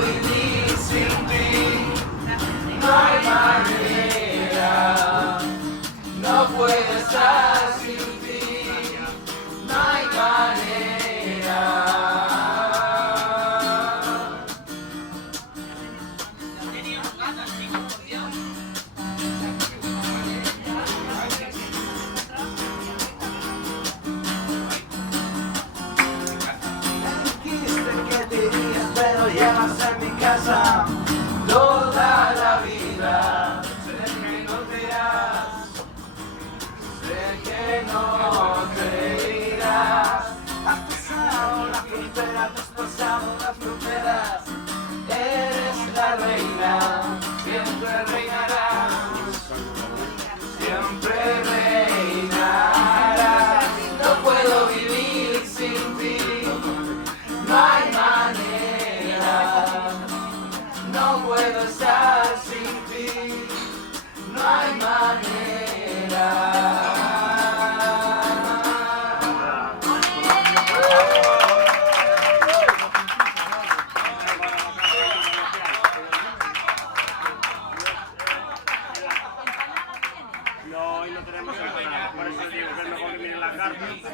vivir sin ti, no hay manera. No puedo estar sin ti, no hay manera. Pero llevas en mi casa toda la vida. Sé que no te irás, sé que no te irás. Has pasado la frontera, has pasado las fronteras. Eres la reina, siempre reinarás, siempre reinarás. No puedo vivir sin ti, no hay manera. No puedo estar sin ti, no hay manera. No, hoy no tenemos empanada, por eso digo que es mejor que miren las cartas.